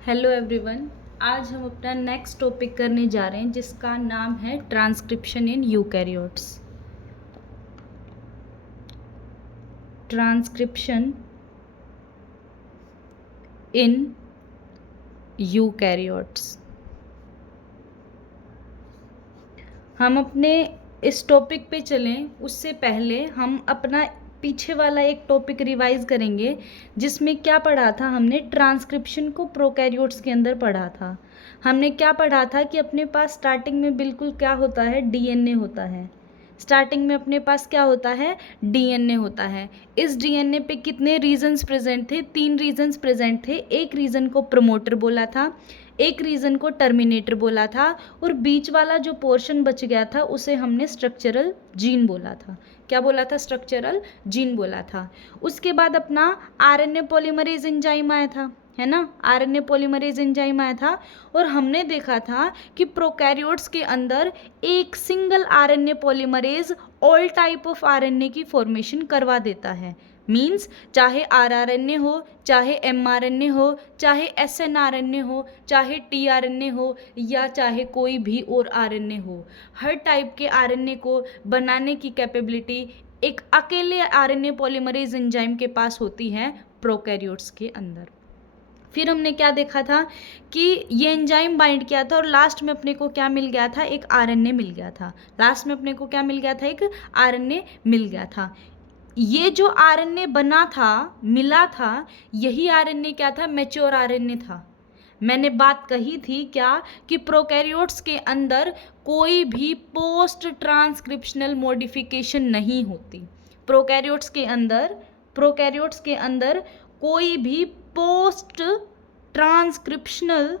Hello everyone. आज हम अपना नेक्स्ट टॉपिक करने जा रहे हैं जिसका नाम है transcription in eukaryotes. Transcription in eukaryotes. हम अपने इस टॉपिक पे चलें उससे पहले हम अपना पीछे वाला एक टॉपिक रिवाइज करेंगे जिसमें क्या पढ़ा था हमने। ट्रांसक्रिप्शन को प्रोकैरियोट्स के अंदर पढ़ा था। हमने क्या पढ़ा था कि अपने पास स्टार्टिंग में बिल्कुल क्या होता है, डीएनए होता है। स्टार्टिंग में अपने पास क्या होता है, डीएनए होता है। इस डीएनए पे कितने रीजन्स प्रेजेंट थे? 3 रीजन्स प्रेजेंट थे। एक रीजन को प्रमोटर बोला था, एक रीजन को टर्मिनेटर बोला था, और बीच वाला जो पोर्शन बच गया था उसे हमने स्ट्रक्चरल जीन बोला था। क्या बोला था? स्ट्रक्चरल जीन बोला था। उसके बाद अपना आरएनए पॉलीमरेज एंजाइम आया था, है ना। आरएनए पॉलीमरेज एंजाइम आया था और हमने देखा था कि प्रोकैरियोट्स के अंदर एक single RNA polymerase all type of RNA की फॉर्मेशन करवा देता है। मीन्स चाहे आरआरएनए हो, चाहे एमआरएनए हो, चाहे एसएनआरएनए हो, चाहे टीआरएनए हो, या चाहे कोई भी और आरएनए हो, हर टाइप के आरएनए को बनाने की कैपेबिलिटी एक अकेले आरएनए पॉलीमरेज एंजाइम के पास होती है प्रोकैरियोट्स के अंदर। फिर हमने क्या देखा था कि ये एंजाइम बाइंड किया था और लास्ट में अपने को क्या मिल गया था? एक आरएनए मिल गया था। लास्ट में अपने को क्या मिल गया था? एक आरएनए मिल गया था। ये जो आरएनए बना था, मिला था, यही आरएनए क्या था? मैच्योर आरएनए था। मैंने बात कही थी क्या कि प्रोकैरियोट्स के अंदर कोई भी पोस्ट ट्रांसक्रिप्शनल मॉडिफिकेशन नहीं होती। प्रोकैरियोट्स के अंदर कोई भी पोस्ट ट्रांसक्रिप्शनल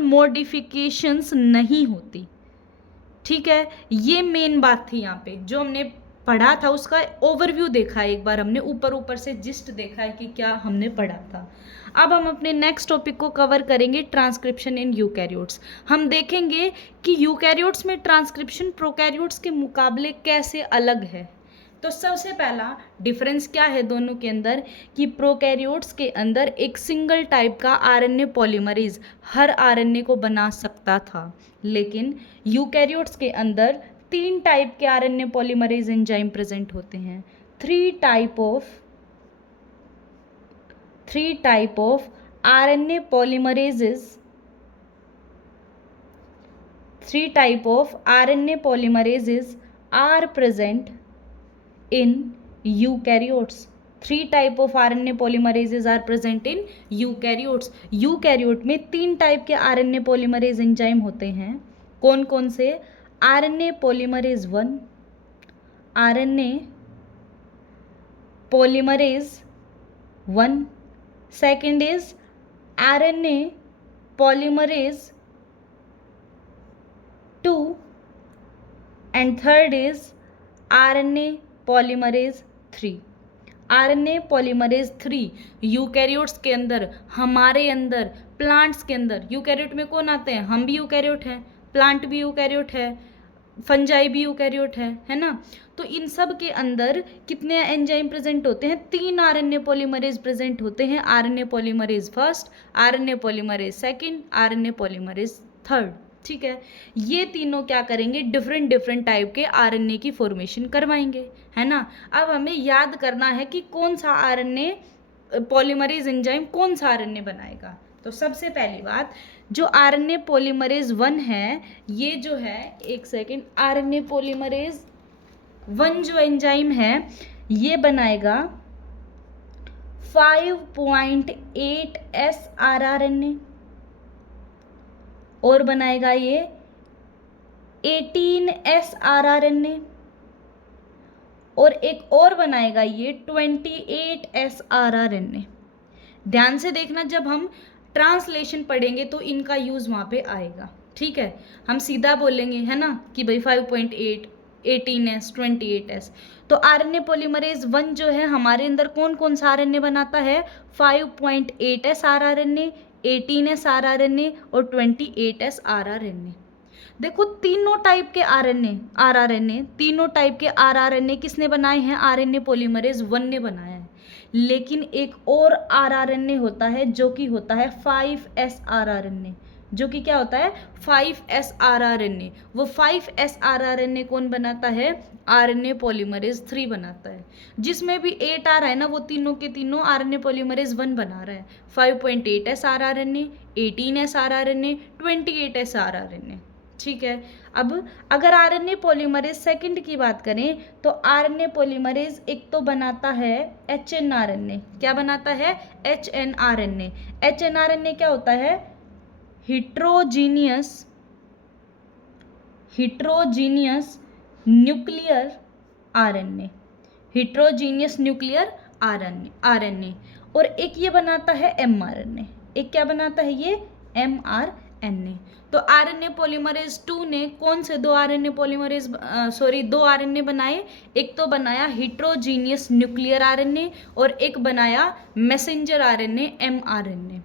मॉडिफिकेशंस नहीं होती। ठीक है, ये मेन बात थी यहाँ पे। जो हमने पढ़ा था उसका ओवरव्यू देखा है, एक बार हमने ऊपर से जिस्ट देखा है कि क्या हमने पढ़ा था। अब हम अपने नेक्स्ट टॉपिक को कवर करेंगे, ट्रांसक्रिप्शन इन यूकैरियोट्स। हम देखेंगे कि यूकैरियोट्स में ट्रांसक्रिप्शन प्रोकैरियोट्स के मुकाबले कैसे अलग है। तो सबसे पहला डिफरेंस क्या है दोनों के अंदर कि प्रोकैरियोट्स के अंदर एक सिंगल टाइप का आरएनए पॉलीमरेज हर आरएनए को बना सकता था, लेकिन यूकैरियोट्स के अंदर 3 टाइप के आरएनए पॉलीमरेज एंजाइम प्रेजेंट होते हैं। Three type of RNA polymerases are present in eukaryotes. 3 type of RNA polymerases are present in eukaryotes. Eukaryote में 3 टाइप के RNA polymerase एंजाइम होते हैं। कौन कौन से? RNA polymerase 1, RNA polymerase 1, second is RNA polymerase 2, and third is RNA polymerase 3। RNA polymerase 3 eukaryotes के अंदर, हमारे अंदर, प्लांट्स के अंदर। यूकैरियोट में कौन आते हैं? हम भी यूकैरियोट हैं, प्लांट भी यूकैरियोट है, फंजाई भी यूकैरियोट है ना। तो इन सब के अंदर कितने एंजाइम प्रेजेंट होते हैं? 3 आरएनए पॉलीमरेज प्रेजेंट होते हैं। RNA polymerase first, RNA polymerase second, RNA polymerase third. ठीक है, ये तीनों क्या करेंगे? डिफरेंट टाइप के आरएनए की फॉर्मेशन करवाएंगे, है ना। अब हमें याद करना है कि कौन सा आरएनए पॉलीमरेज एंजाइम कौन सा आरएनए बनाएगा। तो सबसे पहली बात, जो आरएनए पॉलीमरेज 1 है, ये जो है, एक सेकेंड, आरएनए पॉलीमरेज 1 जो एंजाइम है ये बनाएगा 5.8s आरआरएनए, और बनाएगा ये 18s आरआरएनए, और एक और बनाएगा ये 28s आरआरएनए। ध्यान से देखना, जब हम ट्रांसलेशन पढ़ेंगे तो इनका यूज वहां पे आएगा। ठीक है, हम सीधा बोलेंगे, है ना, कि भाई 5.8, 18s, 28s। तो आरएनए पॉलीमरेज 1 जो है हमारे अंदर कौन कौन सा आरएनए बनाता है? 5.8s आरआरएनए, 18s आरआरएनए और 28s आरआरएनए। देखो, तीनों टाइप के तीनों टाइप के आरआरएनए किसने बनाए हैं? आरएनए पॉलीमरेज 1 ने बनाया है। लेकिन एक और आरआरएनए होता है जो कि होता है 5s आरआरएनए, जो कि क्या होता है 5s आरआरएनए। वो 5s आरआरएनए कौन बनाता है, आरएनए पॉलीमरेज 3 बनाता है। जिसमें भी 8 आ रहा है ना, वो तीनों के तीनों आरएनए पॉलीमरेज 1 बना रहा है। 5.8s rRNA, 18s rRNA, 28s rRNA. ठीक है। अब अगर आरएनए पॉलीमरेज सेकंड की बात करें तो आरएनए पॉलीमरेज एक तो बनाता है एचएनआरएनए। क्या बनाता है, एचएनआरएनए। एचएनआरएनए क्या होता है, heterogeneous nuclear RNA, heterogeneous nuclear RNA. और एक ये बनाता है एमआरएनए। एक क्या बनाता है ये, एमआरएनए। तो आरएनए पॉलीमरेज 2 ने कौन से दो आरएनए पॉलीमरेज दो आरएनए बनाए, एक तो बनाया हिट्रोजीनियस न्यूक्लियर आरएनए और एक बनाया मैसेंजर आरएनए एमआरएनए।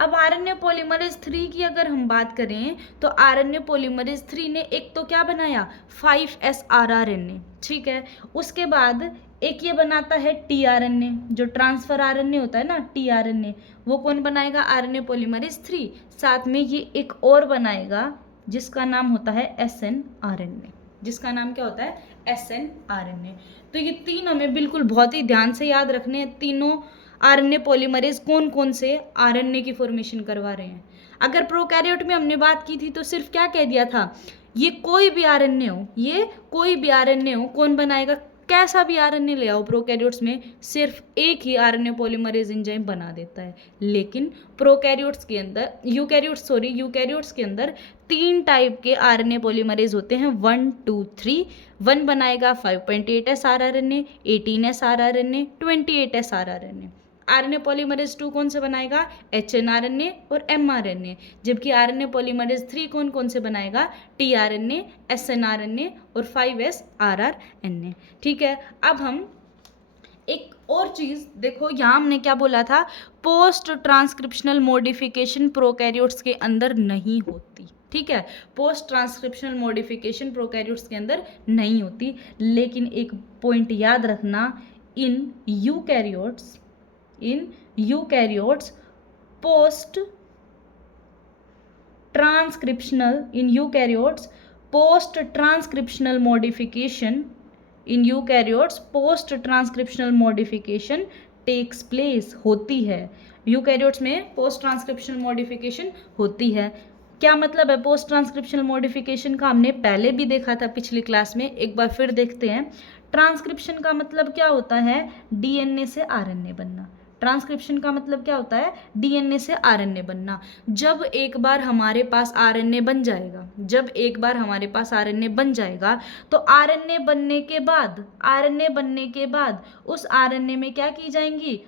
अब आरएनए पॉलीमरेज 3 की अगर हम बात करें तो आरएनए पॉलीमरेज 3 ने एक तो क्या बनाया 5s आरआरएनए। ठीक है। उसके बाद एक ये बनाता है टीआरएनए, जो ट्रांसफर आरएनए होता है ना, टीआरएनए, वो कौन बनाएगा, आरएनए पॉलीमरेज 3। साथ में ये एक और बनाएगा जिसका नाम होता है एसएनआरएनए, जिसका नाम क्या होता है, एसएनआरएनए। तो ये तीन हमें बिल्कुल बहुत ही ध्यान से याद रखने हैं। तीनों आरएनए पॉलीमरेज कौन कौन से आरएनए की फॉर्मेशन करवा रहे हैं। अगर प्रोकैरियोट में हमने बात की थी तो सिर्फ क्या कह दिया था, ये कोई भी आरएनए हो, ये कोई भी आरएनए हो, कौन बनाएगा, कैसा भी आरएनए ले आओ, प्रोकैरियोट्स में सिर्फ एक ही आरएनए पॉलीमरेज एंजाइम बना देता है। लेकिन प्रोकैरियोट्स के अंदर, यूकैरियोट्स के अंदर 3 टाइप के आरएनए पॉलीमरेज होते हैं, 1 2 3। 1 बनाएगा 5.8s rRNA, 18s rRNA, 28s rRNA. RNA polymerase 2 कौन से बनाएगा, एचएनआरएनए और एमआरएनए। जबकि आरएनए पॉलीमरेज 3 कौन कौन से बनाएगा, टीआरएनए, एसएनआरएनए और 5s आरआरएनए। ठीक है। अब हम एक और चीज देखो, यहाँ हमने क्या बोला था, पोस्ट ट्रांसक्रिप्शनल मॉडिफिकेशन प्रोकैरियोट्स के अंदर नहीं होती। ठीक है, पोस्ट ट्रांसक्रिप्शनल मॉडिफिकेशन प्रोकैरियोट्स के अंदर नहीं होती। लेकिन एक पॉइंट याद रखना, in eukaryotes post transcriptional modification takes place होती है। यूकैरियोट्स में पोस्ट ट्रांसक्रिप्शनल मॉडिफिकेशन होती है। क्या मतलब है पोस्ट ट्रांसक्रिप्शनल मॉडिफिकेशन का, हमने पहले भी देखा था पिछली क्लास में, एक बार फिर देखते हैं। ट्रांसक्रिप्शन का मतलब क्या होता है, डीएनए से आरएनए बनना। ट्रांसक्रिप्शन का मतलब क्या होता है, डीएनए से आरएनए बनना। जब एक बार हमारे पास आरएनए बन जाएगा, तो आरएनए बनने के बाद उस आरएनए में क्या की जाएंगी,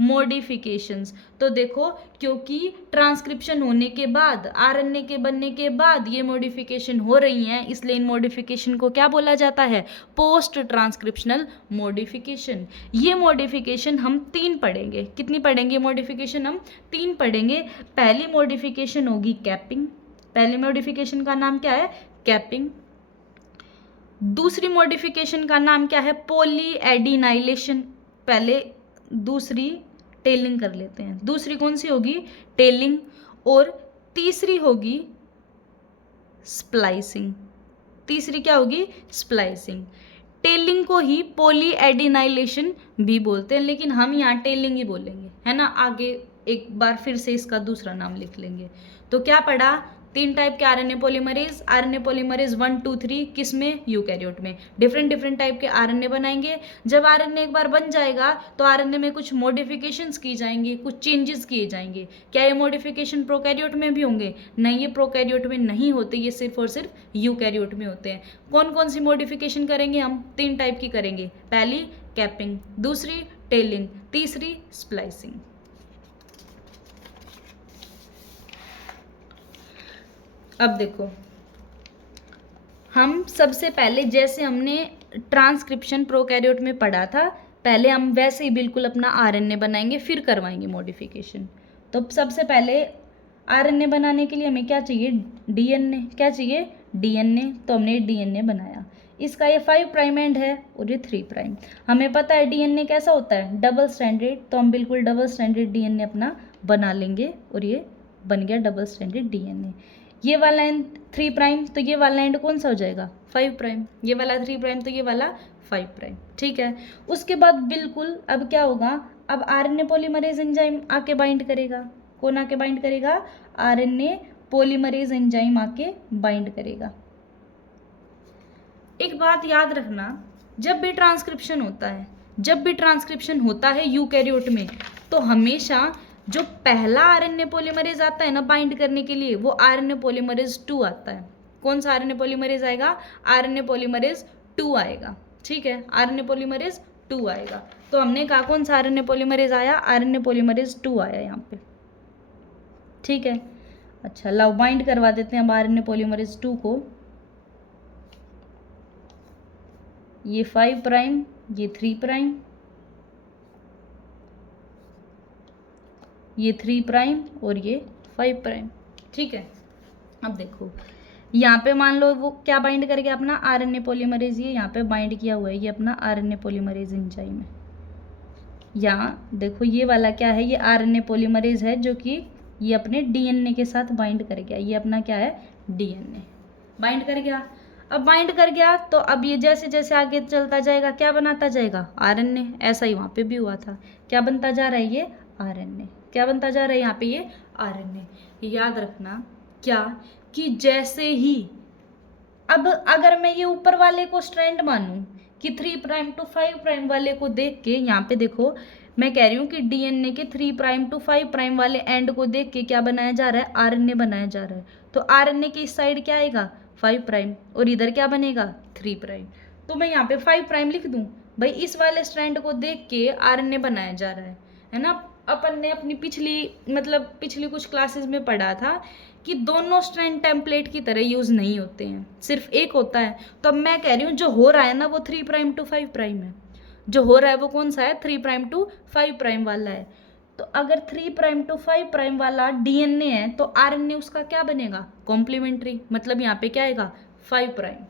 मॉडिफिकेशंस। तो देखो, क्योंकि ट्रांसक्रिप्शन होने के बाद, आरएनए के बनने के बाद ये मॉडिफिकेशन हो रही हैं, इसलिए इन मॉडिफिकेशन को क्या बोला जाता है, पोस्ट ट्रांसक्रिप्शनल मॉडिफिकेशन। ये मॉडिफिकेशन हम 3 पढ़ेंगे। कितनी पढ़ेंगे मॉडिफिकेशन, हम 3 पढ़ेंगे। पहली मॉडिफिकेशन होगी कैपिंग। पहली मॉडिफिकेशन का नाम क्या है, कैपिंग। दूसरी मॉडिफिकेशन का नाम क्या है, पॉलीएडिनाइलेशन। पहले दूसरी टेलिंग कर लेते हैं। दूसरी कौन सी होगी, टेलिंग। और तीसरी होगी स्प्लाइसिंग। तीसरी क्या होगी, स्प्लाइसिंग। टेलिंग को ही पॉलीएडिनाइलेशन भी बोलते हैं, लेकिन हम यहाँ टेलिंग ही बोलेंगे, है ना। आगे एक बार फिर से इसका दूसरा नाम लिख लेंगे। तो क्या पढ़ा, 3 टाइप के आरएनए पॉलीमरेज 1 2 3 किस में, यूकैरियोट में। डिफरेंट टाइप के आरएनए बनाएंगे। जब आरएनए एक बार बन जाएगा तो आरएनए में कुछ मॉडिफिकेशंस की जाएंगी, कुछ चेंजेस किए जाएंगे। क्या ये मॉडिफिकेशन प्रोकैरियोट में भी होंगे, नहीं, ये प्रोकैरियोट में नहीं होते, ये सिर्फ और सिर्फ यूकैरियोट में होते हैं। कौन कौन सी मॉडिफिकेशन करेंगे हम, 3 टाइप की करेंगे। पहली कैपिंग, दूसरी टेलिंग, तीसरी स्प्लाइसिंग। अब देखो, हम सबसे पहले जैसे हमने ट्रांसक्रिप्शन प्रोकैरियोट में पढ़ा था, पहले हम वैसे ही बिल्कुल अपना आरएनए बनाएंगे, फिर करवाएंगे मॉडिफिकेशन। तो सबसे पहले आरएनए बनाने के लिए हमें क्या चाहिए, डीएनए। क्या चाहिए, डीएनए। तो हमने डीएनए बनाया। इसका ये 5 प्राइम एंड है और ये 3 प्राइम। हमें पता है डीएनए कैसा होता है, डबल स्ट्रैंडेड, तो हम बिल्कुल डबल स्ट्रैंडेड डीएनए अपना बना लेंगे और ये बन गया डबल स्ट्रैंडेड डीएनए। ये वाला एंड 3 प्राइम, तो ये वाला एंड कौन सा हो जाएगा, 5 प्राइम। ये वाला 3 प्राइम, तो ये वाला 5 प्राइम। ठीक है, उसके बाद बिल्कुल अब क्या होगा, अब आरएनए पॉलीमरेज एंजाइम आके बाइंड करेगा। कौन आके बाइंड करेगा, आरएनए पॉलीमरेज एंजाइम आके बाइंड करेगा। एक बात याद रखना, जब भी ट्रांसक्रिप्शन होता है यूकैरियोट में, तो हमेशा जो पहला आरएनए पॉलीमरेज आता है ना बाइंड करने के लिए, वो आरएनए पॉलीमरेज 2 आता है। कौन सा आरएनए पॉलीमरेज आएगा, आरएनए पॉलीमरेज 2 आएगा। ठीक है, आरएनए पॉलीमरेज 2 आएगा। तो हमने कहा कौन सा आरएनए पॉलीमरेज आया, आरएनए पॉलीमरेज 2 आया यहाँ पे। ठीक है, अच्छा लाओ बाइंड करवा देते हैं अब आरएनए पॉलीमरेज 2 को। ये 5 प्राइम, ये 3 प्राइम, ये 3 प्राइम और ये 5 प्राइम। ठीक है, अब देखो यहाँ पे मान लो वो क्या बाइंड कर गया अपना आरएनए पॉलीमरेज, ये यहाँ पे बाइंड किया हुआ है, ये अपना आरएनए पॉलीमरेज एंजाइम है। यहाँ देखो ये वाला क्या है, ये आरएनए पॉलीमरेज है जो कि ये अपने डीएनए के साथ बाइंड कर गया। ये अपना क्या है, डीएनए बाइंड कर गया। अब बाइंड कर गया तो अब ये जैसे जैसे आगे चलता जाएगा क्या बनाता जाएगा, आरएनए। ऐसा ही वहाँ पे भी हुआ था, क्या बनता जा रहा है, ये आरएनए। क्या बनता जा रहा है यहाँ पे, ये आरएनए। याद रखना क्या कि जैसे ही अब अगर मैं ये ऊपर वाले को स्ट्रैंड मानूं कि 3 प्राइम टू 5 प्राइम वाले को देख के, यहाँ पे देखो मैं कह रही हूँ कि डीएनए के 3 प्राइम टू 5 प्राइम वाले एंड को देख के क्या बनाया जा रहा है, आरएनए बनाया जा रहा है। तो आरएनए की इस साइड क्या आएगा, 5 प्राइम, और इधर क्या बनेगा, 3 प्राइम। तो मैं यहाँ पे 5 प्राइम लिख दूँ, भाई इस वाले स्ट्रैंड को देख के आरएनए बनाया जा रहा है ना। अपन ने अपनी पिछली कुछ क्लासेस में पढ़ा था कि दोनों स्ट्रैंड टेम्पलेट की तरह यूज नहीं होते हैं, सिर्फ एक होता है। तो अब मैं कह रही हूँ जो हो रहा है ना वो 3 प्राइम टू 5 प्राइम है। जो हो रहा है वो कौन सा है, 3 प्राइम टू 5 प्राइम वाला है। तो अगर 3 प्राइम टू 5 प्राइम वाला डीएनए है तो आरएनए उसका क्या बनेगा, कॉम्प्लीमेंट्री, मतलब यहाँ पे क्या आएगा, 5 प्राइम।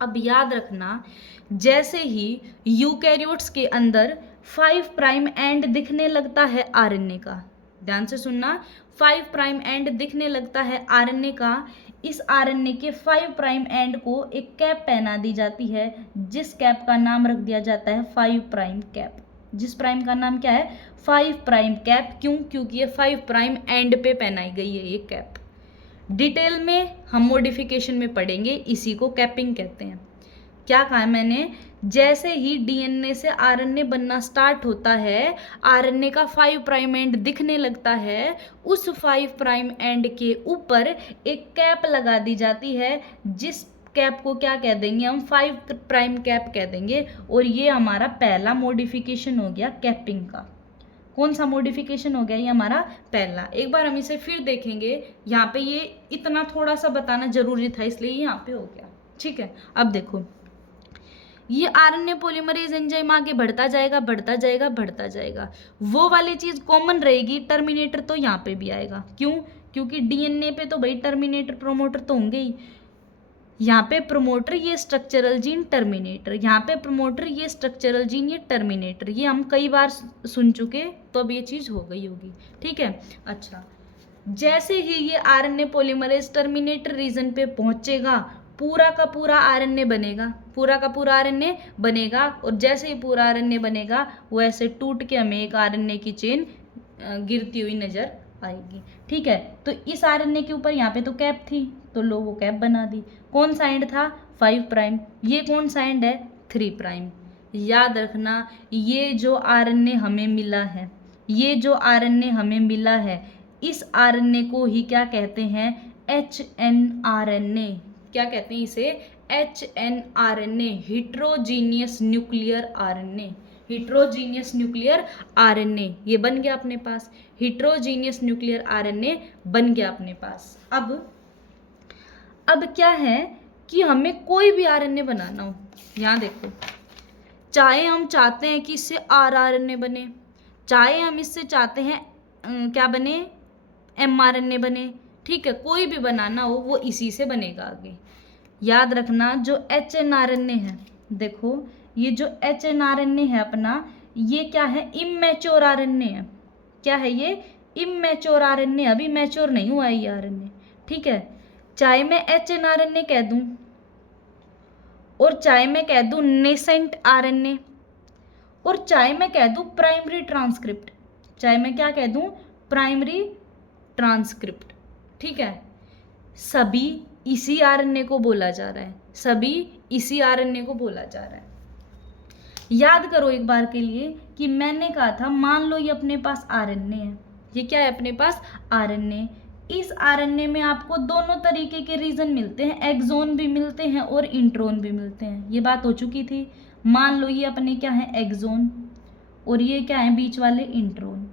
अब याद रखना जैसे ही यूकैरियोट्स के अंदर 5 प्राइम एंड दिखने लगता है आरएनए का, ध्यान से सुनना, 5 प्राइम एंड दिखने लगता है आरएनए का, इस आरएनए के 5 प्राइम एंड को एक कैप पहना दी जाती है, जिस कैप का नाम रख दिया जाता है 5 प्राइम कैप। जिस प्राइम का नाम क्या है, 5 प्राइम कैप। क्यों, क्योंकि ये 5 प्राइम एंड पे पहनाई गई है ये कैप। डिटेल में हम मॉडिफिकेशन में पढ़ेंगे, इसी को कैपिंग कहते हैं। क्या कहा है मैंने, जैसे ही डीएनए से आरएनए बनना स्टार्ट होता है, आरएनए का 5 प्राइम एंड दिखने लगता है, उस 5 प्राइम एंड के ऊपर एक कैप लगा दी जाती है, जिस कैप को क्या कह देंगे हम, 5 प्राइम कैप कह देंगे। और ये हमारा पहला मॉडिफिकेशन हो गया कैपिंग का। कौन सा मॉडिफिकेशन हो गया, ये हमारा पहला। एक बार हम इसे फिर देखेंगे, यहाँ पे ये इतना थोड़ा सा बताना जरूरी था इसलिए यहाँ पे हो गया। ठीक है, अब देखो ये आरएनए पॉलीमरेज एंजाइम आगे बढ़ता जाएगा बढ़ता जाएगा बढ़ता जाएगा, वो वाली चीज कॉमन रहेगी, टर्मिनेटर तो यहाँ पे भी आएगा। क्यों, क्योंकि डीएनए पे तो भाई टर्मिनेटर प्रोमोटर तो होंगे ही। यहाँ पे प्रोमोटर ये स्ट्रक्चरल जीन टर्मिनेटर, यहाँ पे प्रोमोटर ये स्ट्रक्चरल जीन ये टर्मिनेटर, ये हम कई बार सुन चुके, तो अब ये चीज हो गई होगी। ठीक है, अच्छा जैसे ही ये आरएनए पॉलीमरेज टर्मिनेटर रीजन पे पहुंचेगा, पूरा का पूरा आरएनए बनेगा, पूरा का पूरा आरएनए बनेगा। और जैसे ही पूरा आरएनए बनेगा वो ऐसे टूट के हमें एक आरएनए की चेन गिरती हुई नजर आएगी। ठीक है, तो इस आरएनए के ऊपर यहाँ पे तो कैप थी, तो लो वो कैप बना दी। कौन सा एंड था, 5 प्राइम। ये कौन सा एंड है, 3 प्राइम। याद रखना ये जो आरएनए हमें मिला है, ये जो आरएनए हमें मिला है, इस आरएनए को ही क्या कहते हैं, HNRNA। क्या कहते हैं इसे, HNRNA, heterogeneous nuclear RNA. Heterogeneous nuclear RNA ये बन गया अपने पास, हिट्रोजीनियस न्यूक्लियर आरएनए बन गया अपने पास। अब क्या है कि हमें कोई भी आरएनए बनाना हो, यहाँ देखो, चाहे हम चाहते हैं कि इससे rRNA बने, चाहे हम इससे चाहते हैं क्या बने, mRNA बने। ठीक है, कोई भी बनाना हो वो इसी से बनेगा आगे। याद रखना जो HNRNA है, देखो ये जो HNRNA है अपना, ये क्या है, इमैच्योर RNA है। क्या है ये, इमैच्योर RNA, अभी मैच्योर नहीं हुआ है ये RNA, ठीक है। चाहे मैं HNRNA कह दूं और चाहे मैं कह दूं नेसेंट RNA और चाहे मैं कह दूं प्राइमरी ट्रांसक्रिप्ट, चाहे मैं क्या कह दूं, प्राइमरी ट्रांसक्रिप्ट, ठीक है, सभी इसी RNA को बोला जा रहा है, सभी इसी RNA को बोला जा रहा है। याद करो एक बार के लिए कि मैंने कहा था, मान लो ये अपने पास RNA है, ये क्या है अपने पास RNA। इस RNA में आपको दोनों तरीके के रीजन मिलते हैं, एक्सोन भी मिलते हैं और इंट्रोन भी मिलते हैं, ये बात हो चुकी थी। मान लो ये अपने क्या है, एक्सोन, और ये क्या है बीच वाले, इंट्रोन।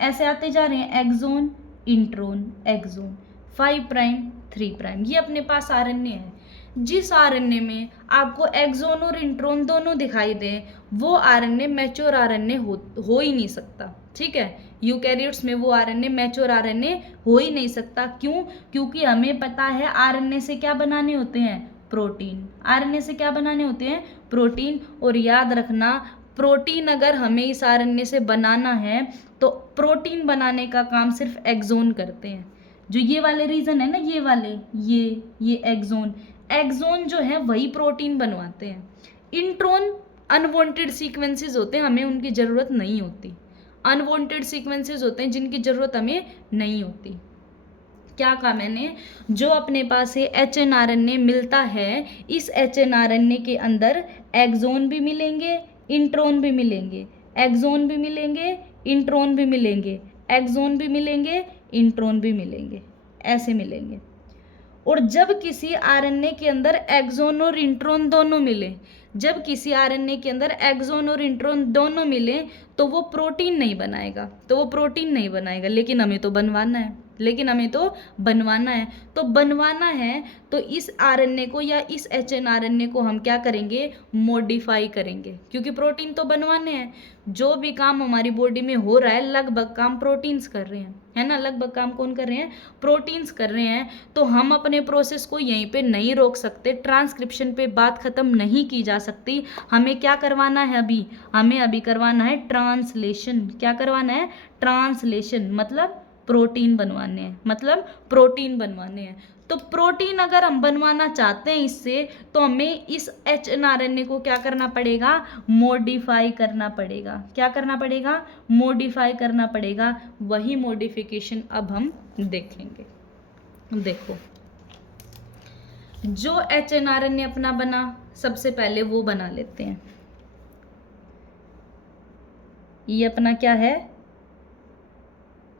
ऐसे आते जा रहे हैं, exon intron exon, 5 prime 3 prime, ये अपने पास RNA है। जिस RNA में आपको एक्सोन और इंट्रोन दोनों दिखाई दे, वो RNA मैच्योर RNA हो ही नहीं सकता, ठीक है। यूकैरियोट्स में वो RNA मैच्योर RNA हो ही नहीं सकता। क्यों? क्योंकि हमें पता है RNA से क्या बनाने होते हैं, प्रोटीन। RNA से क्या बनाने होते हैं, प्रोटीन। और याद रखना, प्रोटीन अगर हमें इस RNA से बनाना है तो प्रोटीन बनाने का काम सिर्फ एक्सोन करते हैं। जो ये वाले रीजन है ना, ये वाले, ये एक्सोन, एक्सोन जो है वही प्रोटीन बनवाते हैं। इंट्रोन अनवांटेड सीक्वेंसेस होते हैं, हमें उनकी ज़रूरत नहीं होती। अनवांटेड सीक्वेंसेस होते हैं जिनकी ज़रूरत हमें नहीं होती। क्या कहा मैंने, जो अपने पास ये HNRNA मिलता है, इस HNRNA के अंदर एक्सोन भी मिलेंगे, इंट्रोन भी मिलेंगे, एक्सोन भी मिलेंगे, इंट्रोन भी मिलेंगे, एक्सोन भी मिलेंगे, इंट्रोन भी मिलेंगे, ऐसे मिलेंगे। और जब किसी RNA के अंदर एक्सोन और इंट्रोन दोनों मिले, जब किसी RNA के अंदर एक्सोन और इंट्रोन दोनों मिले, तो वो प्रोटीन नहीं बनाएगा, तो वो प्रोटीन नहीं बनाएगा। लेकिन हमें तो बनवाना है, लेकिन हमें तो बनवाना है। तो बनवाना है तो इस RNA को या इस HNRNA को हम क्या करेंगे, मॉडिफाई करेंगे, क्योंकि प्रोटीन तो बनवाने हैं। जो भी काम हमारी बॉडी में हो रहा है, लगभग काम प्रोटीन्स कर रहे हैं, है ना। लगभग काम कौन कर रहे हैं, प्रोटीन्स कर रहे हैं। तो हम अपने प्रोसेस को यहीं पे नहीं रोक सकते, ट्रांसक्रिप्शन पे बात खत्म नहीं की जा सकती। हमें क्या करवाना है अभी, हमें अभी करवाना है ट्रांसलेशन। क्या करवाना है, ट्रांसलेशन, मतलब प्रोटीन बनवाने हैं, मतलब प्रोटीन बनवाने हैं। तो प्रोटीन अगर हम बनवाना चाहते हैं इससे, तो हमें इस HNRNA को क्या करना पड़ेगा, मॉडिफाई करना पड़ेगा। क्या करना पड़ेगा, मॉडिफाई करना पड़ेगा। वही मॉडिफिकेशन अब हम देखेंगे। देखो, जो HNRNA अपना बना, सबसे पहले वो बना लेते हैं। ये अपना क्या है,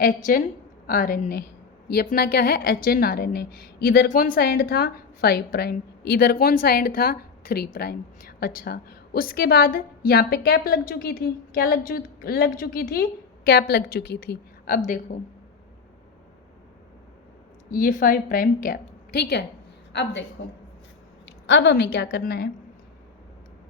HNRNA, ये अपना क्या है, HNRNA। इधर कौन सा एंड था, 5 प्राइम, इधर कौन सा एंड था, 3 प्राइम। अच्छा, उसके बाद यहाँ पे कैप लग चुकी थी। क्या लग चुकी थी, कैप लग चुकी थी। अब देखो, ये 5 प्राइम कैप, ठीक है। अब देखो, अब हमें क्या करना है,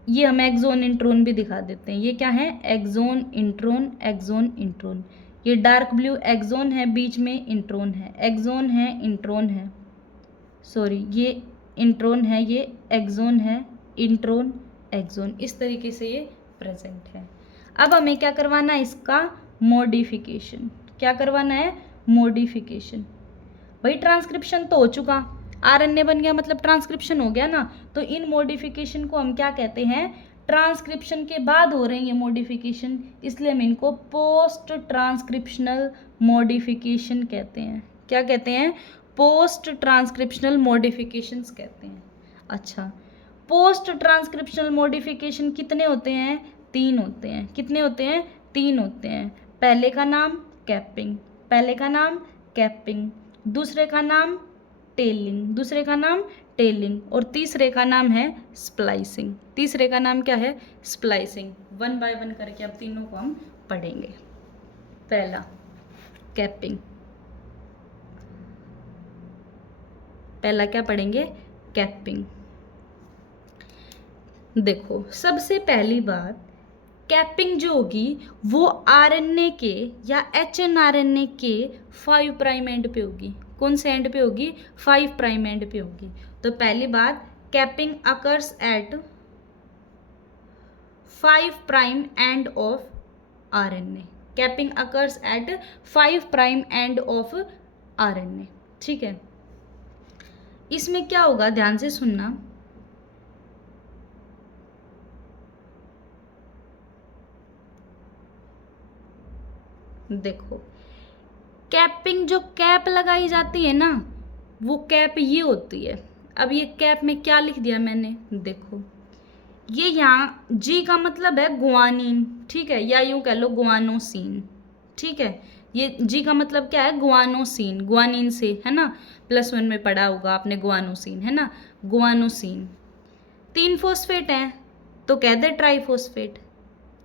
ये हम एक्सोन इंट्रोन भी दिखा देते हैं। ये क्या है, एक्सोन इंट्रोन, एक्सोन इंट्रोन। ये डार्क ब्लू एक्सोन है, बीच में इंट्रोन है, एक्सोन है, इंट्रोन है, सॉरी ये इंट्रोन है, ये एक्सोन है, इंट्रोन, एक्सोन, इस तरीके से ये प्रेजेंट है। अब हमें क्या करवाना है, इसका मॉडिफिकेशन। क्या करवाना है, मॉडिफिकेशन। भाई ट्रांसक्रिप्शन तो हो चुका, RNA बन गया, मतलब ट्रांसक्रिप्शन हो गया ना। तो इन मॉडिफिकेशन को हम क्या कहते हैं, ट्रांसक्रिप्शन के बाद हो रहे हैं ये मॉडिफिकेशन, इसलिए हम इनको पोस्ट ट्रांसक्रिप्शनल मॉडिफिकेशन कहते हैं। क्या कहते हैं, पोस्ट ट्रांसक्रिप्शनल मॉडिफिकेशंस कहते हैं। अच्छा, पोस्ट ट्रांसक्रिप्शनल मॉडिफिकेशन कितने होते हैं, 3 होते हैं। कितने होते हैं, 3 होते हैं। पहले का नाम कैपिंग, पहले का नाम कैपिंग, दूसरे का नाम टेलिंग, दूसरे का नाम टेलिंग, और तीसरे का नाम है स्प्लाइसिंग। तीसरे का नाम क्या है, स्प्लाइसिंग। 1 बाय 1 करके अब तीनों को हम पढ़ेंगे। पहला कैपिंग, पहला क्या पढ़ेंगे, कैपिंग। देखो, सबसे पहली बात, कैपिंग जो होगी वो RNA के या HNRNA के 5 प्राइम एंड पे होगी। कौन से एंड पे होगी, 5 प्राइम एंड पे होगी। तो पहली बात, capping occurs at 5 prime end of RNA. Capping occurs at 5 prime end of RNA. ठीक है, इसमें क्या होगा, ध्यान से सुनना। देखो, कैपिंग, जो कैप लगाई जाती है ना, वो कैप ये होती है। अब ये कैप में क्या लिख दिया मैंने, देखो ये यहाँ जी का मतलब है गुआनिन, ठीक है, या यूं कह लो गुआनोसिन। ठीक है, ये जी का मतलब क्या है, गुआनोसिन, गुआनिन से, है ना, +1 में पढ़ा होगा आपने गुआनोसिन, है ना, गुआनोसिन। 3 फॉस्फेट हैं तो कह दे ट्राइफॉस्फेट।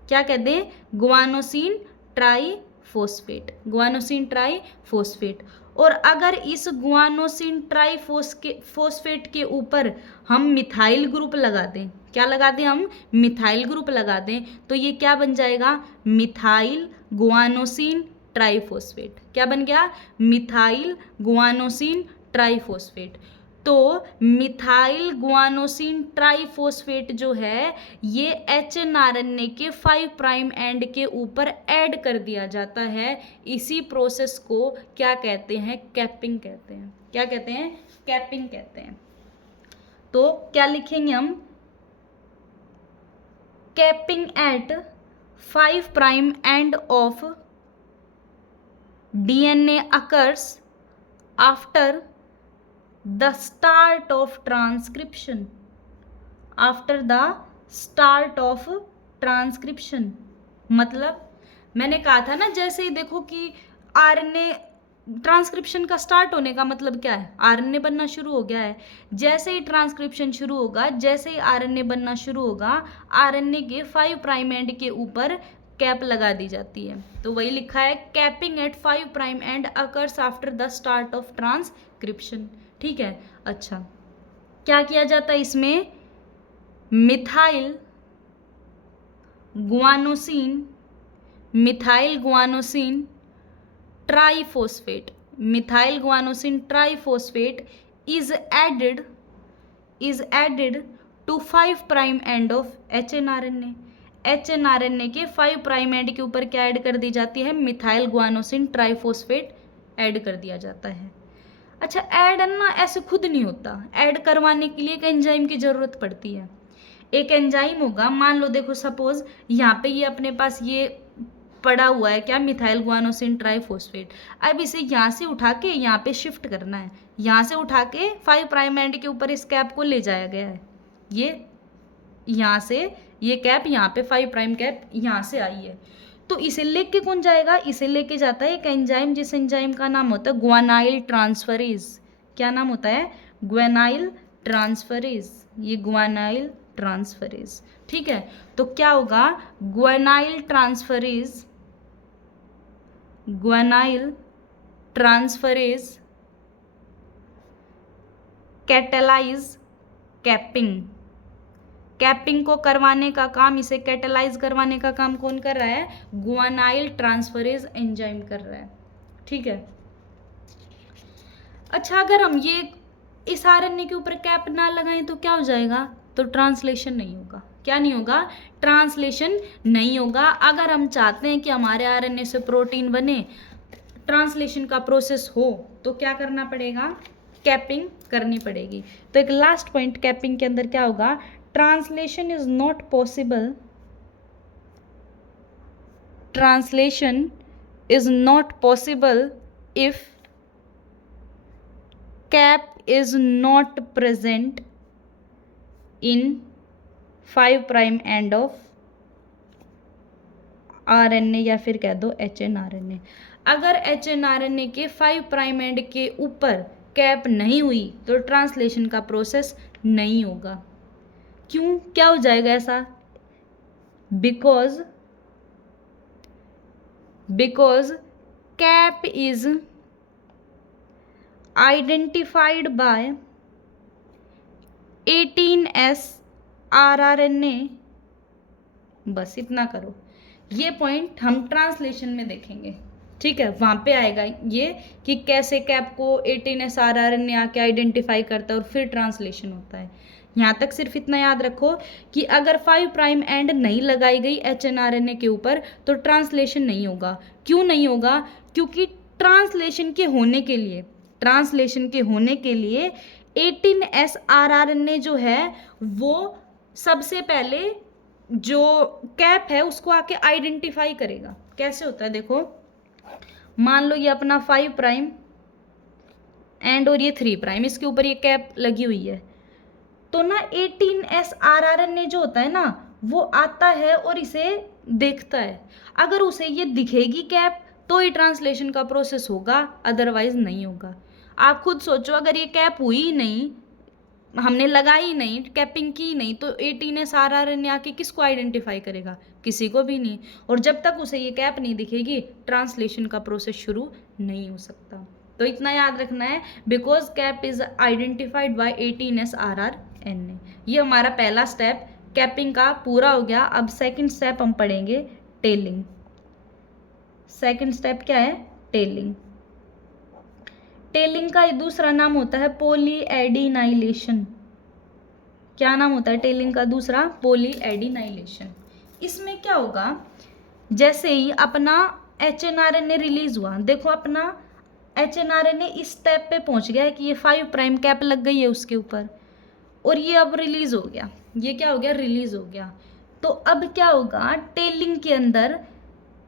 क्या कह दे, गुआनोसिन ट्राइफॉस्फेट, गुआनोसिन ट्राइफॉस्फेट। और अगर इस गुआनोसिन ट्राइफॉस्फेट के ऊपर हम मिथाइल ग्रुप लगा दें, क्या लगा दें, हम मिथाइल ग्रुप लगा दें, तो ये क्या बन जाएगा, मिथाइल गुआनोसिन ट्राइफॉस्फेट। क्या बन गया, मिथाइल गुआनोसिन ट्राइफॉस्फेट। तो मिथाइल गुआनोसिन ट्राइफॉस्फेट जो है ये HNRNA के 5 प्राइम एंड के ऊपर ऐड कर दिया जाता है। इसी प्रोसेस को क्या कहते हैं, कैपिंग कहते हैं। क्या कहते हैं, कैपिंग कहते हैं। तो क्या लिखेंगे हम, capping at 5 prime end of DNA occurs after the start of transcription, after the start of transcription। मतलब मैंने कहा था ना, जैसे ही देखो कि आरएनए ट्रांसक्रिप्शन का स्टार्ट होने का मतलब क्या है, आरएनए बनना शुरू हो गया है। जैसे ही ट्रांसक्रिप्शन शुरू होगा, जैसे ही आरएनए बनना शुरू होगा, आरएनए के 5 प्राइम एंड के ऊपर कैप लगा दी जाती है। तो वही लिखा है, capping at 5 prime end occurs after the start of transcription. ठीक है, अच्छा क्या किया जाता है इसमें, methyl guanosine, methyl guanosine triphosphate, methyl guanosine triphosphate is added to 5 prime end of HNRNA। HNRNA के 5 प्राइम एंड के ऊपर क्या ऐड कर दी जाती है, मिथाइल गुआनोसिन ट्राइफॉस्फेट ऐड कर दिया जाता है। अच्छा, ऐड ना ऐसे खुद नहीं होता, ऐड करवाने के लिए एक एंजाइम की जरूरत पड़ती है। एक एंजाइम होगा, मान लो देखो सपोज यहाँ पे ये अपने पास ये पड़ा हुआ है, क्या, मिथाइल गुआनोसिन ट्राइफॉस्फेट। अब इसे यहाँ से उठा के यहाँ पे शिफ्ट करना है, यहाँ से उठा के 5 प्राइम एंड के ऊपर इस कैप को ले जाया गया है। ये यहाँ से ये कैप यहाँ पे 5 प्राइम कैप यहाँ से आई है, तो इसे लेके कौन जाएगा, इसे लेके जाता है एक एंजाइम, जिस एंजाइम का नाम होता है ग्वानाइल ट्रांसफरेज। क्या नाम होता है, ग्वानाइल ट्रांसफरेज, ये ग्वानाइल ट्रांसफरेज। ठीक है, तो क्या होगा, guanylyl transferase, guanylyl transferase catalyse capping. Capping को करवाने का काम, इसे कैटेलाइज करवाने का काम कौन कर रहा है, ग्वानाइल ट्रांसफरेज एंजाइम कर रहा है। ठीक है, अच्छा अगर हम ये इस आरएनए के ऊपर कैप ना लगाएं तो क्या हो जाएगा, तो ट्रांसलेशन नहीं होगा। क्या नहीं होगा, ट्रांसलेशन नहीं होगा। अगर हम चाहते हैं कि हमारे आरएनए से प्रोटीन बने, ट्रांसलेशन का प्रोसेस हो, तो क्या करना पड़ेगा, कैपिंग करनी पड़ेगी। तो एक लास्ट पॉइंट कैपिंग के अंदर क्या होगा, translation is not possible, translation is not possible if cap is not present in 5 prime end of RNA, या फिर कह दो HNRNA। अगर HNRNA के 5 प्राइम एंड के ऊपर कैप नहीं हुई तो ट्रांसलेशन का प्रोसेस नहीं होगा। क्यों, क्या हो जाएगा ऐसा, because cap is identified by 18S rRNA। बस इतना करो, ये पॉइंट हम ट्रांसलेशन में देखेंगे। ठीक है, वहाँ पे आएगा ये कि कैसे कैप को 18S rRNA आके आइडेंटिफाई करता है और फिर ट्रांसलेशन होता है। यहाँ तक सिर्फ इतना याद रखो कि अगर 5 प्राइम एंड नहीं लगाई गई HNRNA के ऊपर तो ट्रांसलेशन नहीं होगा। क्यों नहीं होगा? क्योंकि ट्रांसलेशन के होने के लिए 18S rRNA जो है वो सबसे पहले जो कैप है उसको आके आइडेंटिफाई करेगा। कैसे होता है देखो, मान लो ये अपना 5 प्राइम एंड और ये 3 प्राइम, इसके ऊपर ये कैप लगी हुई है, तो ना 18S rRNA जो होता है ना वो आता है और इसे देखता है। अगर उसे ये दिखेगी कैप तो ही ट्रांसलेशन का प्रोसेस होगा, अदरवाइज नहीं होगा। आप खुद सोचो, अगर ये कैप हुई ही नहीं, हमने लगाई नहीं, कैपिंग की नहीं, तो 18S rRNA आके किसको आइडेंटिफाई करेगा? किसी को भी नहीं। और जब तक उसे ये कैप नहीं दिखेगी ट्रांसलेशन का प्रोसेस शुरू नहीं हो सकता। तो इतना याद रखना है, because cap is identified by 18S rRNA। ये हमारा पहला स्टेप कैपिंग का पूरा हो गया। अब सेकंड स्टेप हम पढ़ेंगे टेलिंग। सेकंड स्टेप क्या है? टेलिंग। टेलिंग का दूसरा नाम होता है पॉलीएडिनाइलेशन। क्या नाम होता है टेलिंग का दूसरा? पॉलीएडिनाइलेशन। इसमें क्या होगा, जैसे ही अपना HNRNA रिलीज हुआ, देखो अपना HNRNA इस स्टेप पे पहुंच गया है कि ये 5 प्राइम कैप लग गई है उसके ऊपर, और ये अब रिलीज हो गया। ये क्या हो गया? रिलीज हो गया। तो अब क्या होगा, टेलिंग के अंदर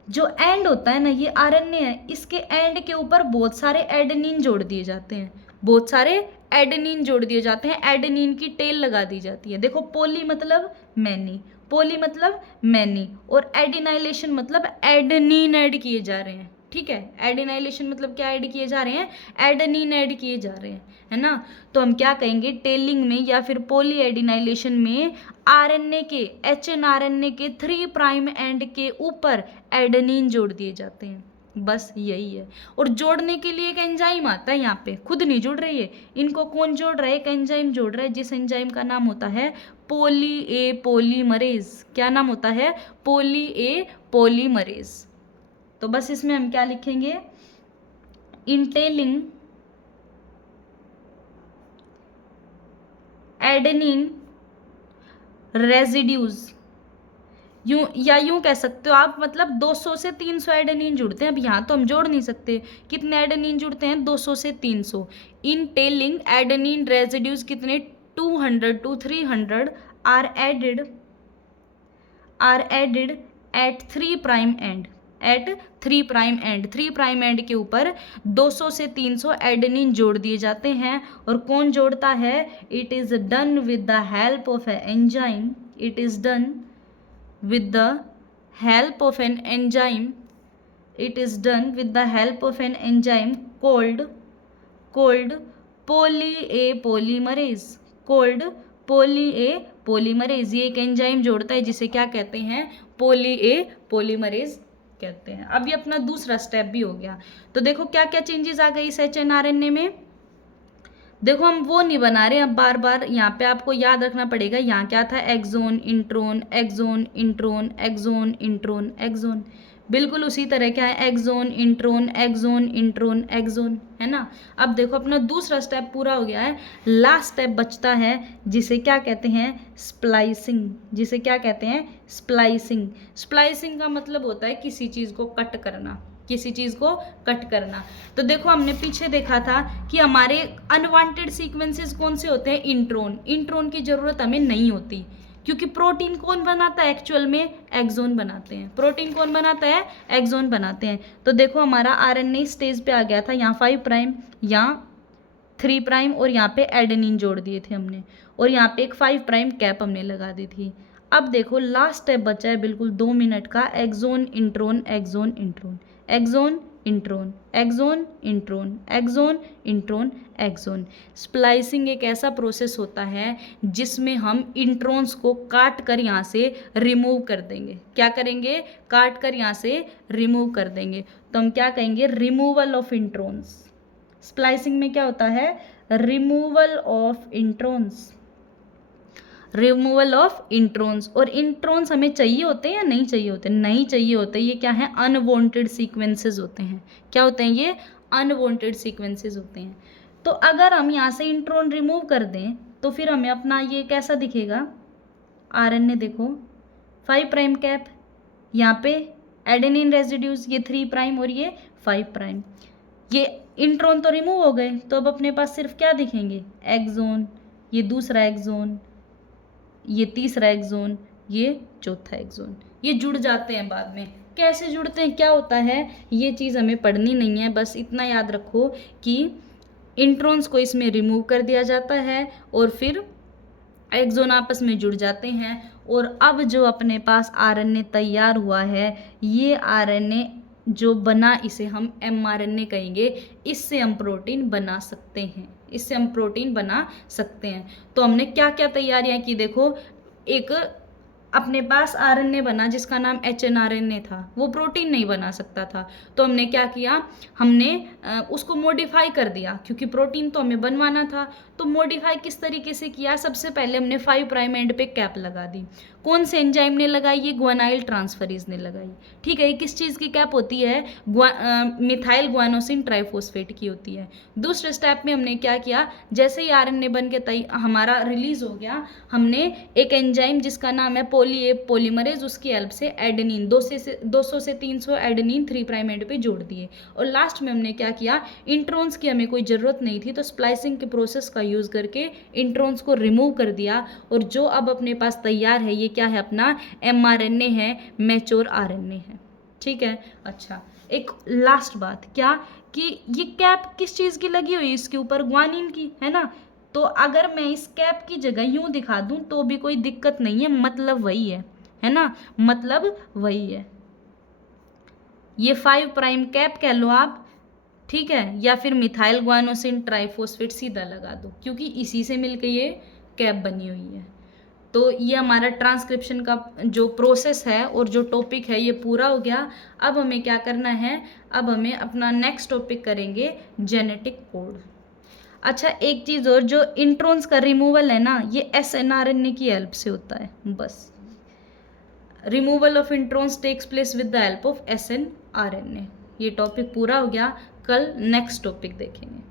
जो एंड होता है ना, ये RNA है, इसके एंड के ऊपर बहुत सारे एडेनिन जोड़ दिए जाते हैं। बहुत सारे एडेनिन जोड़ दिए जाते हैं, एडेनिन की टेल लगा दी जाती है। देखो, पोली मतलब मैनी, पोली मतलब मैनी, और एडिनाइलेशन मतलब एडेनिन ऐड किए जा रहे हैं। ठीक है, एडिनाइलेशन मतलब क्या ऐड किए जा रहे हैं? एडेनिन ऐड किए जा रहे हैं, है ना। तो हम क्या कहेंगे, टेलिंग में या फिर पॉली एडिनाइलेशन में RNA के, HNRNA के 3 प्राइम एंड के ऊपर एडेनिन जोड़ दिए जाते हैं। बस यही है। और जोड़ने के लिए एक एंजाइम आता है, यहाँ पे खुद नहीं जुड़ रही है, इनको कौन जोड़ रहा है? एक एंजाइम जोड़ रहा है, जिस एंजाइम का नाम होता है पोली ए पॉलीमरेज। क्या नाम होता है? पोली ए पॉलीमरेज। तो बस इसमें हम क्या लिखेंगे, इन टेलिंग एडेनिन रेजिड्यूज, यूं या यूं कह सकते हो आप, मतलब 200 से 300 एडेनिन जुड़ते हैं। अब यहाँ तो हम जोड़ नहीं सकते, कितने एडेनिन जुड़ते हैं? 200 से 300। इन टेलिंग एडेनिन रेजिड्यूज कितने? 200 to 300 are added at 3 prime end, at 3 prime end. 3 prime end के ऊपर 200 से 300 एडेनिन जोड़ दिए जाते हैं। और कौन जोड़ता है? It is done with the help of A enzyme. It is done with the help of an enzyme. It is done with the help of an enzyme called poly A polymerase, called poly A polymerase। ये एक enzyme जोड़ता है जिसे क्या कहते हैं? पोली A polymerase कहते हैं। अब ये अपना दूसरा स्टेप भी हो गया। तो देखो क्या क्या चेंजेस आ गई इस HNRNA में। देखो, हम वो नहीं बना रहे, अब बार बार यहाँ पे आपको याद रखना पड़ेगा। यहाँ क्या था? Exon, intron, exon, intron, exon, intron, exon. बिल्कुल उसी तरह क्या है? Exon, intron, exon, intron, exon, है ना। अब देखो अपना दूसरा स्टेप पूरा हो गया है। लास्ट स्टेप बचता है जिसे क्या कहते हैं? स्प्लाइसिंग। जिसे क्या कहते हैं? स्प्लाइसिंग। स्प्लाइसिंग का मतलब होता है किसी चीज़ को कट करना, किसी चीज़ को कट करना। तो देखो, हमने पीछे देखा था कि हमारे अनवांटेड सीक्वेंसेस कौन से होते हैं? इंट्रोन। इंट्रोन की ज़रूरत हमें नहीं होती, क्योंकि प्रोटीन कौन बनाता है एक्चुअल में? एक्सोन बनाते हैं। प्रोटीन कौन बनाता है? एक्सोन बनाते हैं। तो देखो हमारा RNA स्टेज पे आ गया था, यहाँ 5 प्राइम, यहाँ 3 प्राइम, और यहाँ पे एडेनिन जोड़ दिए थे हमने, और यहाँ पे एक 5 प्राइम कैप हमने लगा दी थी। अब देखो लास्ट स्टेप बचा है बिल्कुल 2 मिनट का, exon, intron, exon, intron, exon, intron, exon, intron, exon, intron, exon. Splicing एक ऐसा प्रोसेस होता है जिसमें हम इंट्रोन्स को काट कर यहाँ से रिमूव कर देंगे। क्या करेंगे? काट कर यहाँ से रिमूव कर देंगे। तो हम क्या कहेंगे? Removal of introns. स्प्लाइसिंग में क्या होता है? Removal of introns. Removal of introns. और इंट्रॉन्स हमें चाहिए होते हैं या नहीं चाहिए होते? नहीं चाहिए होते। ये क्या है? अनवांटेड सीक्वेंसेस होते हैं। क्या होते हैं ये? अनवांटेड सीक्वेंसेस होते हैं। तो अगर हम यहाँ से इंट्रॉन रिमूव कर दें तो फिर हमें अपना ये कैसा दिखेगा? आरएनए देखो 5 प्राइम कैप, यहाँ पे एडेनिन रेजिड्यूज ये 3 प्राइम और ये 5 प्राइम। ये इंट्रॉन तो रिमूव हो गए, तो अब अपने पास सिर्फ क्या दिखेंगे? एक्सोन, ये दूसरा एक्सोन, ये तीसरा एक्सोन, ये चौथा एक्सोन। ये जुड़ जाते हैं बाद में। कैसे जुड़ते हैं, क्या होता है, ये चीज़ हमें पढ़नी नहीं है। बस इतना याद रखो कि इंट्रॉन्स को इसमें रिमूव कर दिया जाता है और फिर एक्सोन आपस में जुड़ जाते हैं। और अब जो अपने पास आरएनए तैयार हुआ है, ये आरएनए जो बना, इसे हम एमआरएनए कहेंगे। इससे हम प्रोटीन बना सकते हैं, इससे हम प्रोटीन बना सकते हैं। तो हमने क्या क्या तैयारियां की देखो। एक अपने पास आरएनए बना जिसका नाम एचएनआरएनए था, वो प्रोटीन नहीं बना सकता था। तो हमने क्या किया, हमने उसको मॉडिफाई कर दिया, क्योंकि प्रोटीन तो हमें बनवाना था। तो मॉडिफाई किस तरीके से किया? सबसे पहले हमने 5 प्राइम एंड पे कैप लगा दी। कौन से एंजाइम ने लगाई? ये ग्वानाइल ट्रांसफरेज ने लगाई। ठीक है, ये किस चीज़ की कैप होती है? मिथाइल ग्वानोसिन ट्राइफॉस्फेट की होती है। दूसरे स्टेप में हमने क्या किया, जैसे ही आरएनए बन के हमारा रिलीज हो गया, हमने एक एंजाइम जिसका नाम है पॉलीमरेज, उसकी हेल्प से एडेनिन 200 से 300 एडेनिन 3 प्राइम एंड पे जोड़ दिए। और लास्ट में हमने क्या किया, इंट्रॉन्स की हमें कोई ज़रूरत नहीं थी, तो स्प्लाइसिंग के प्रोसेस का यूज़ करके इंट्रॉन्स को रिमूव कर दिया। और जो अब अपने पास तैयार है, ये क्या है? अपना एमआरएनए है, मैच्योर आरएनए है। ठीक है। अच्छा, एक लास्ट बात क्या, कि ये कैप किस चीज़ की लगी हुई है? इसके ऊपर ग्वानिन की, है ना। तो अगर मैं इस कैप की जगह यूं दिखा दूं तो भी कोई दिक्कत नहीं है, मतलब वही है ना, मतलब वही है। ये 5 प्राइम कैप कह लो आप, ठीक है, या फिर मिथाइल ग्वानोसिन ट्राइफॉस्फेट सीधा लगा दो, क्योंकि इसी से मिलकर ये कैप बनी हुई है। तो ये हमारा ट्रांसक्रिप्शन का जो प्रोसेस है और जो टॉपिक है ये पूरा हो गया। अब हमें क्या करना है, अब हमें अपना नेक्स्ट टॉपिक करेंगे जेनेटिक कोड। अच्छा, एक चीज़ और, जो इंट्रॉन्स का रिमूवल है ना, ये एसएनआरएनए की हेल्प से होता है। बस, removal of introns takes place with the help of snRNA. ये टॉपिक पूरा हो गया। कल नेक्स्ट टॉपिक देखेंगे।